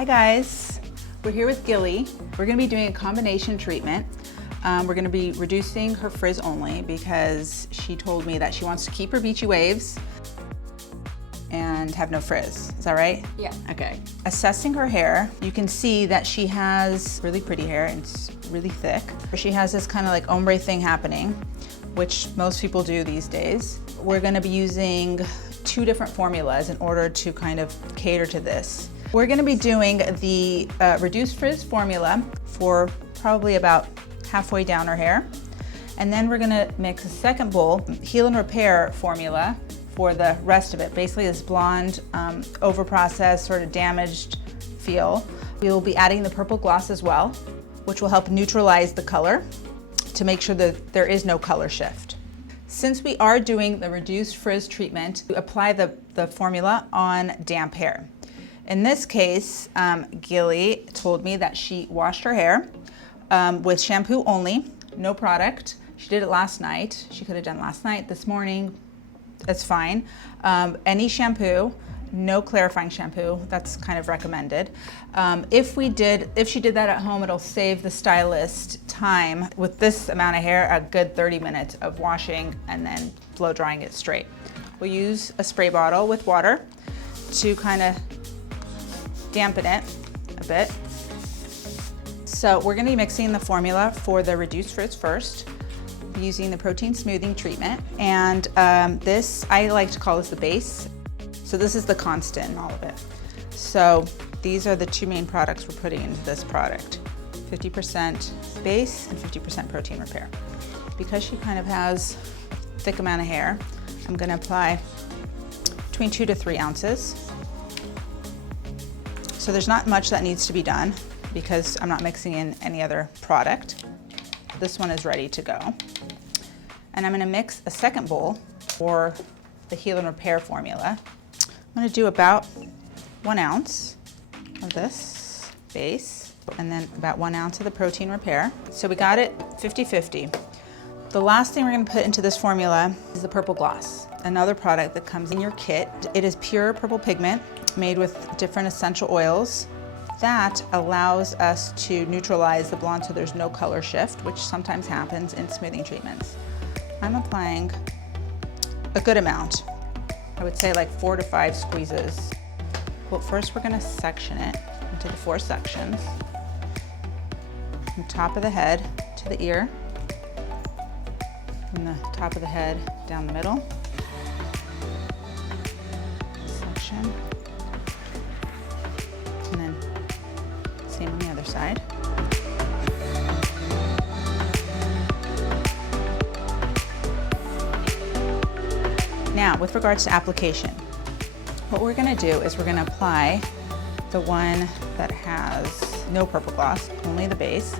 Hi guys, we're here with Gilly. We're gonna be doing a combination treatment. We're gonna be reducing her frizz only because she told me that she wants to keep her beachy waves and have no frizz. Is that right? Yeah. Okay. Assessing her hair, you can see that she has really pretty hair and it's really thick. She has this kind of like ombre thing happening, which most people do these days. We're gonna be using 2 different formulas in order to kind of cater to this. We're gonna be doing the reduced frizz formula for probably about halfway down her hair. And then we're gonna mix a second bowl, heal and repair formula for the rest of it. Basically this blonde, over-processed, sort of damaged feel. We will be adding the purple gloss as well, which will help neutralize the color to make sure that there is no color shift. Since we are doing the reduced frizz treatment, we apply the formula on damp hair. In this case, Gilly told me that she washed her hair with shampoo only, no product. She did it last night. She could have done last night, this morning, it's fine. Any shampoo, no clarifying shampoo, that's kind of recommended. If she did that at home, it'll save the stylist time with this amount of hair, a good 30 minutes of washing and then blow drying it straight. We'll use a spray bottle with water to kind of dampen it a bit. So we're gonna be mixing the formula for the reduced frizz first, using the protein smoothing treatment. And this, I like to call this the base. So this is the constant in all of it. So these are the 2 main products we're putting into this product. 50% base and 50% protein repair. Because she kind of has a thick amount of hair, I'm gonna apply between 2 to 3 ounces. So there's not much that needs to be done because I'm not mixing in any other product. This one is ready to go. And I'm gonna mix a second bowl for the heal and repair formula. I'm gonna do about 1 ounce of this base and then about 1 ounce of the protein repair. So we got it 50-50. The last thing we're gonna put into this formula is the purple gloss, another product that comes in your kit. It is pure purple pigment made with different essential oils that allows us to neutralize the blonde so there's no color shift, which sometimes happens in smoothing treatments. I'm applying a good amount. I would say like 4 to 5 squeezes. Well, first we're gonna section it into the 4 sections. From the top of the head to the ear, from the top of the head down the middle. Section. And then same on the other side. Now, with regards to application, what we're gonna do is we're gonna apply the one that has no purple gloss, only the base.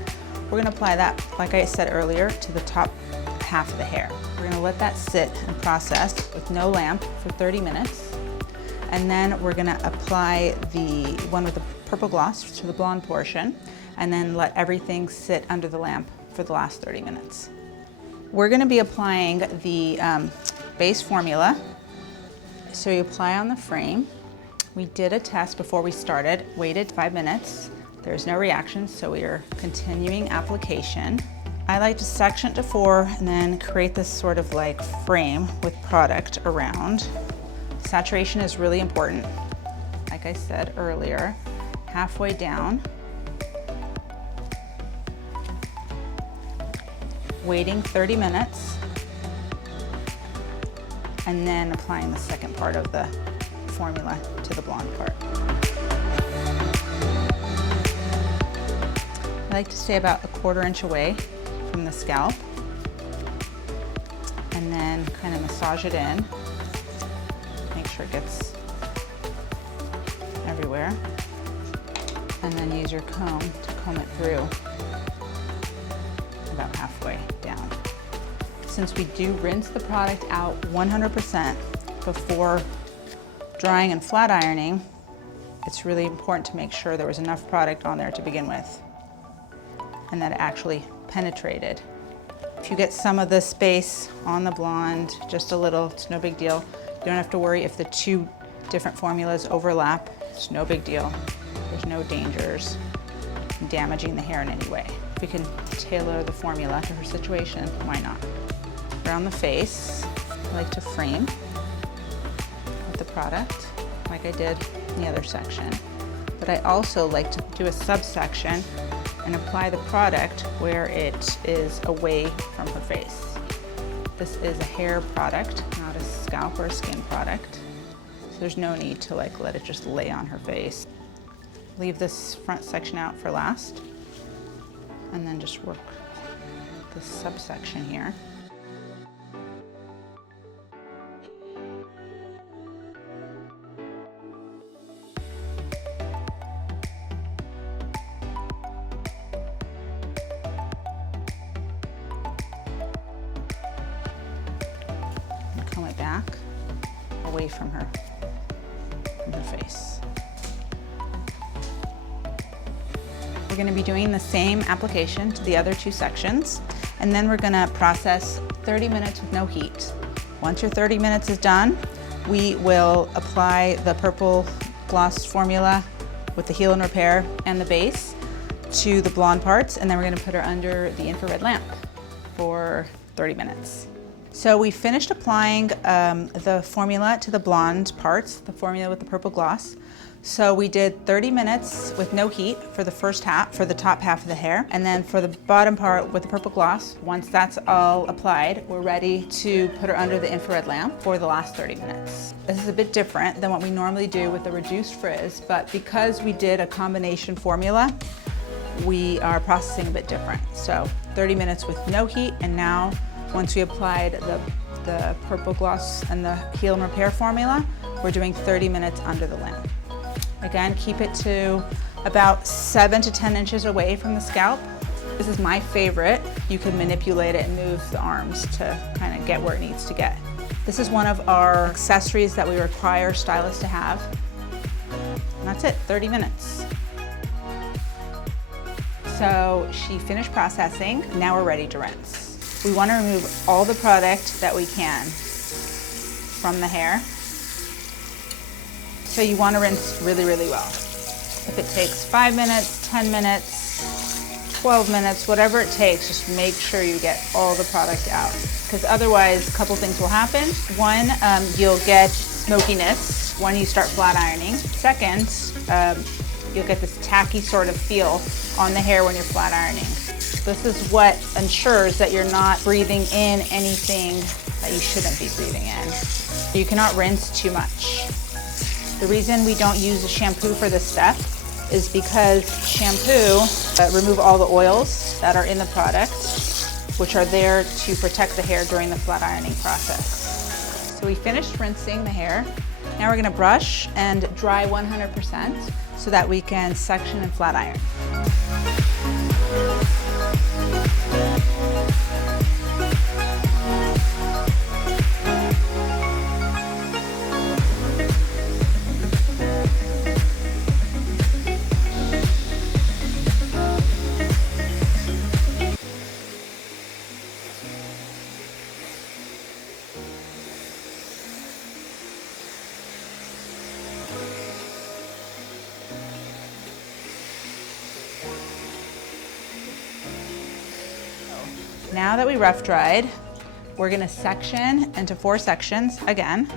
We're gonna apply that, like I said earlier, to the top half of the hair. We're gonna let that sit and process with no lamp for 30 minutes. And then we're gonna apply the one with the purple gloss to the blonde portion, and then let everything sit under the lamp for the last 30 minutes. We're gonna be applying the base formula. So you apply on the frame. We did a test before we started, waited 5 minutes. There's no reaction, so we are continuing application. I like to section it to 4 and then create this sort of like frame with product around. Saturation is really important. Like I said earlier, halfway down. Waiting 30 minutes. And then applying the second part of the formula to the blonde part. I like to stay about a 1/4 inch away from the scalp and then kind of massage it in. Make sure it gets everywhere. And then use your comb to comb it through about halfway down. Since we do rinse the product out 100% before drying and flat ironing, it's really important to make sure there was enough product on there to begin with and that it actually penetrated. If you get some of the space on the blonde, just a little, it's no big deal. You don't have to worry if the 2 different formulas overlap, it's no big deal. there's no dangers in damaging the hair in any way. If we can tailor the formula to her situation, why not? Around the face, I like to frame with the product like I did in the other section. But I also like to do a subsection and apply the product where it is away from her face. This is a hair product, not a scalp or a skin product. So there's no need to like let it just lay on her face. Leave this front section out for last, and then just work this subsection here. Comb it back away from her face. We're going to be doing the same application to the other two sections, and then we're going to process 30 minutes with no heat. Once your 30 minutes is done, we will apply the purple gloss formula with the heal and repair and the base to the blonde parts, and then we're going to put her under the infrared lamp for 30 minutes. So we finished applying the formula to the blonde parts, the formula with the purple gloss. So we did 30 minutes with no heat for the first half, for the top half of the hair, and then for the bottom part with the purple gloss. Once that's all applied, we're ready to put her under the infrared lamp for the last 30 minutes. This is a bit different than what we normally do with the reduced frizz, but because we did a combination formula, we are processing a bit different. So 30 minutes with no heat, and now once we applied the purple gloss and the heal and repair formula, we're doing 30 minutes under the lamp. Again, keep it to about 7 to 10 inches away from the scalp. This is my favorite. You can manipulate it and move the arms to kind of get where it needs to get. This is one of our accessories that we require stylists to have. And that's it, 30 minutes. So she finished processing. Now we're ready to rinse. We want to remove all the product that we can from the hair. So you want to rinse really, really well. If it takes 5 minutes, 10 minutes, 12 minutes, whatever it takes, just make sure you get all the product out. Because otherwise, a couple things will happen. One, you'll get smokiness when you start flat ironing. Second, you'll get this tacky sort of feel on the hair when you're flat ironing. This is what ensures that you're not breathing in anything that you shouldn't be breathing in. You cannot rinse too much. The reason we don't use a shampoo for this step is because shampoo remove all the oils that are in the product, which are there to protect the hair during the flat ironing process. So we finished rinsing the hair. Now we're gonna brush and dry 100% so that we can section and flat iron. Now that we rough dried, we're gonna section into 4 sections again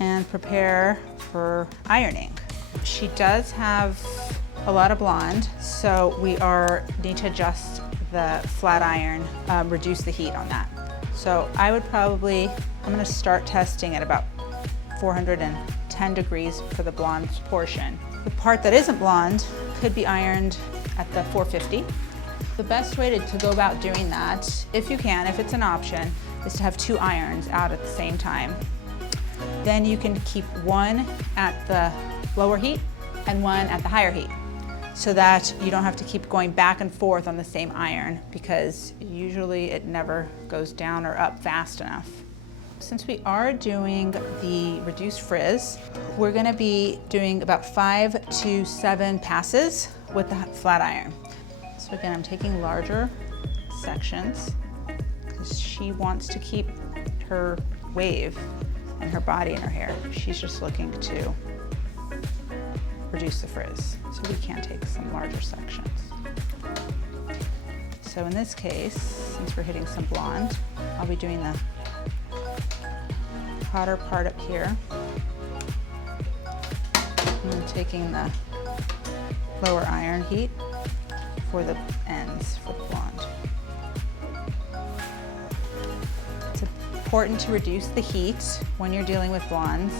and prepare for ironing. She does have a lot of blonde, so we need to adjust the flat iron, reduce the heat on that. So I'm gonna start testing at about 410 degrees for the blonde portion. The part that isn't blonde could be ironed at the 450. The best way to go about doing that, if you can, if it's an option, is to have 2 irons out at the same time. Then you can keep one at the lower heat and one at the higher heat, so that you don't have to keep going back and forth on the same iron, because usually it never goes down or up fast enough. Since we are doing the reduced frizz, we're gonna be doing about 5 to 7 passes with the flat iron. So again, I'm taking larger sections because she wants to keep her wave and her body in her hair. She's just looking to reduce the frizz. So we can take some larger sections. So in this case, since we're hitting some blonde, I'll be doing the hotter part up here. And taking the lower iron heat for the ends for the blonde. It's important to reduce the heat when you're dealing with blondes.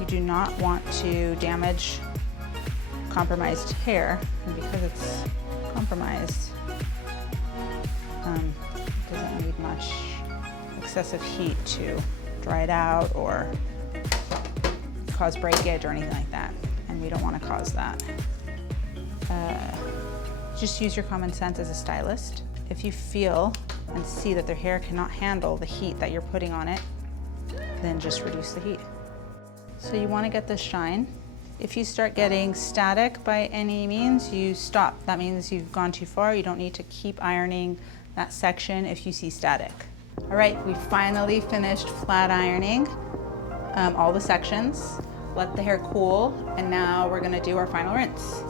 You do not want to damage compromised hair, and because it's compromised, it doesn't need much excessive heat to dry it out or cause breakage or anything like that, and we don't want to cause that. Just use your common sense as a stylist. If you feel and see that their hair cannot handle the heat that you're putting on it, then just reduce the heat. So you want to get this shine. If you start getting static by any means, you stop. That means you've gone too far. You don't need to keep ironing that section if you see static. All right, we finally finished flat ironing all the sections. Let the hair cool, and now we're gonna do our final rinse.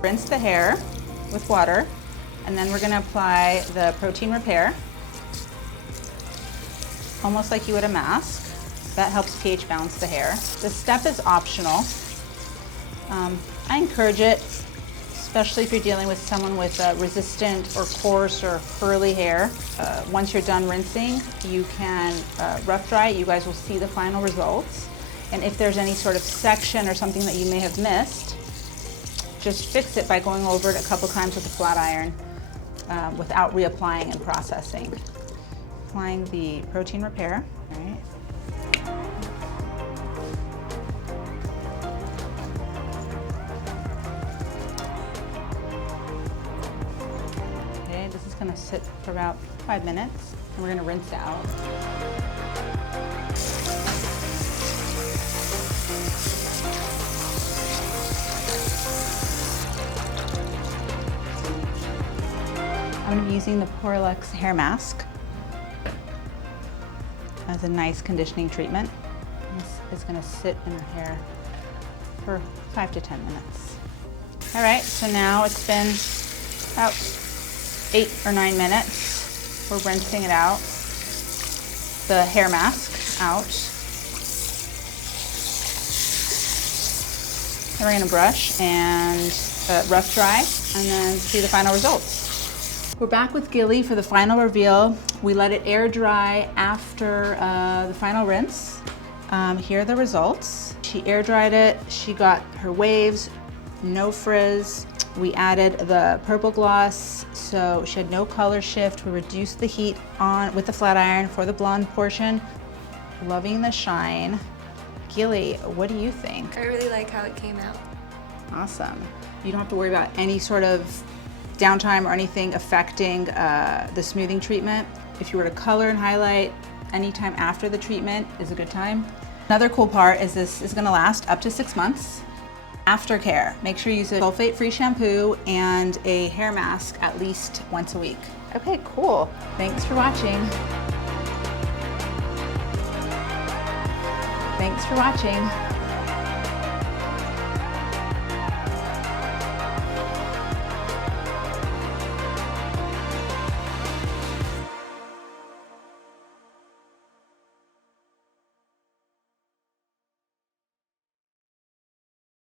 Rinse the hair with water, and then we're gonna apply the protein repair, almost like you would a mask. That helps pH balance the hair. This step is optional. I encourage it, especially if you're dealing with someone with resistant or coarse or curly hair. Once you're done rinsing, you can rough dry. You guys will see the final results. And if there's any sort of section or something that you may have missed, just fix it by going over it a couple times with a flat iron without reapplying and processing. Applying the protein repair. All right. Okay, this is gonna sit for about 5 minutes, and we're gonna rinse it out. I'm using the Pura Luxe hair mask as a nice conditioning treatment. This is going to sit in the hair for 5 to 10 minutes. All right, so now it's been about 8 or 9 minutes. We're rinsing it out, the hair mask out. And we're going to brush and rough dry and then see the final results. We're back with Gilly for the final reveal. We let it air dry after the final rinse. Here are the results. She air dried it. She got her waves, no frizz. We added the purple gloss, so she had no color shift. We reduced the heat on with the flat iron for the blonde portion. Loving the shine. Gilly, what do you think? I really like how it came out. Awesome. You don't have to worry about any sort of downtime or anything affecting the smoothing treatment. If you were to color and highlight anytime after the treatment is a good time. Another cool part is this is going to last up to 6 months. Aftercare, make sure you use a sulfate-free shampoo and a hair mask at least once a week. Okay, cool. Thanks for watching. Thanks for watching.